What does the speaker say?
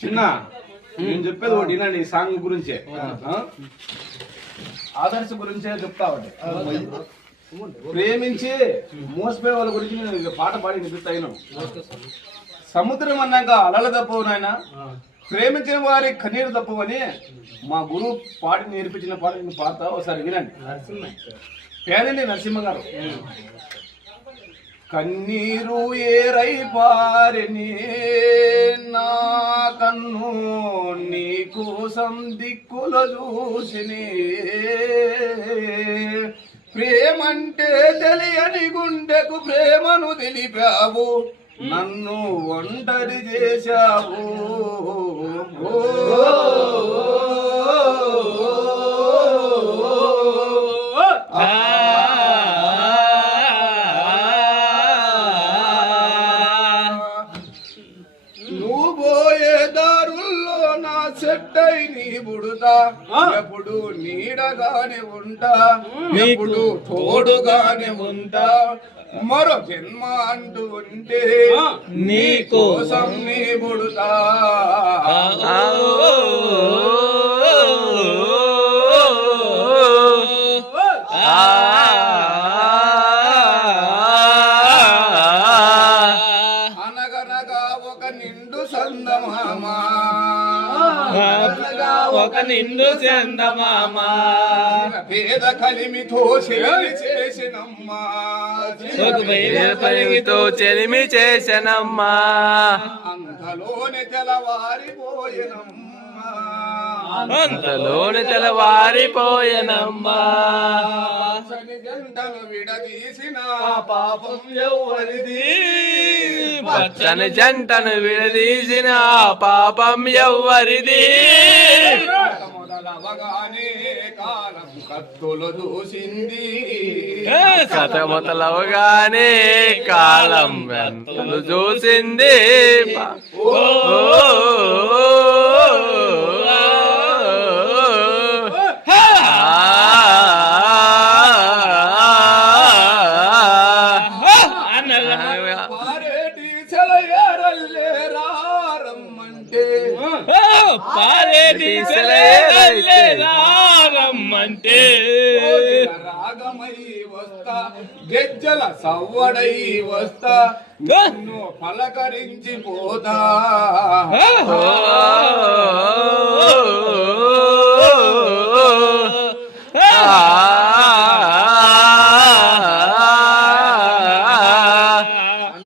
చిన్న నేను చెప్పేది ఒకటి వినండి, ఈ సాంగ్ గురించే ఆదర్శ గురించే చెప్తా ఒకటి. ప్రేమించి మోసపోయే వాళ్ళ గురించి నేను పాట పాడి నిలుస్తాను. సముద్రం అన్నాక అలలు తప్పవు నాయన, ప్రేమించిన వారి కన్నీరు తప్పవని మా గురువు పాటి నేర్పించిన పాట నేను పాడతా, ఒకసారి వినండి. పేదండి నరసింహ గారు. కన్నీరు ఏరై పారిని నా కన్ను నీ కోసం దిక్కుల చూసిని, ప్రేమంటే తెలియని గుండెకు ప్రేమను తెలిపావు, నన్ను ఒంటరి చేశావు. నువ్వు పోయే దారుల్లో నా చెట్టై నీ బుడుతా, ఎప్పుడు నీడగానే ఉంటా, ఎప్పుడు తోడుగానే ఉంటా, మరో జన్మ అంటూ ఉంటే నీ కోసం నీ బుడుతా. అనగనగా ఒక నిండు చందమామ, ఒక నిండు చందమామ, పేద కలిమితో చెలిమి చేసినమ్మా, కలిమితో చెలిమి చేసనమ్మా, అంతలోనే తెలవారిపోయినమ్మా, అంతలోనే తెలవారిపోయనమ్మా. పచ్చని జంటను విడదీసిన పాపం ఎవరిది, పచ్చని జంటను విడదీసిన పాపం ఎవ్వరిది, మొదలవగానే కాలం కత్తులు దూసింది, కథ మొదలవగానే కాలం వెంతలు చూసింది. పారేటి సెలయేరల్లే రారమ్మంటే, పారేటి సెలయేరల్లే రారమ్మంటే, రాగమై వస్తా గెజ్జల సవ్వడై వస్తా, నిన్ను పలకరించి పోతా.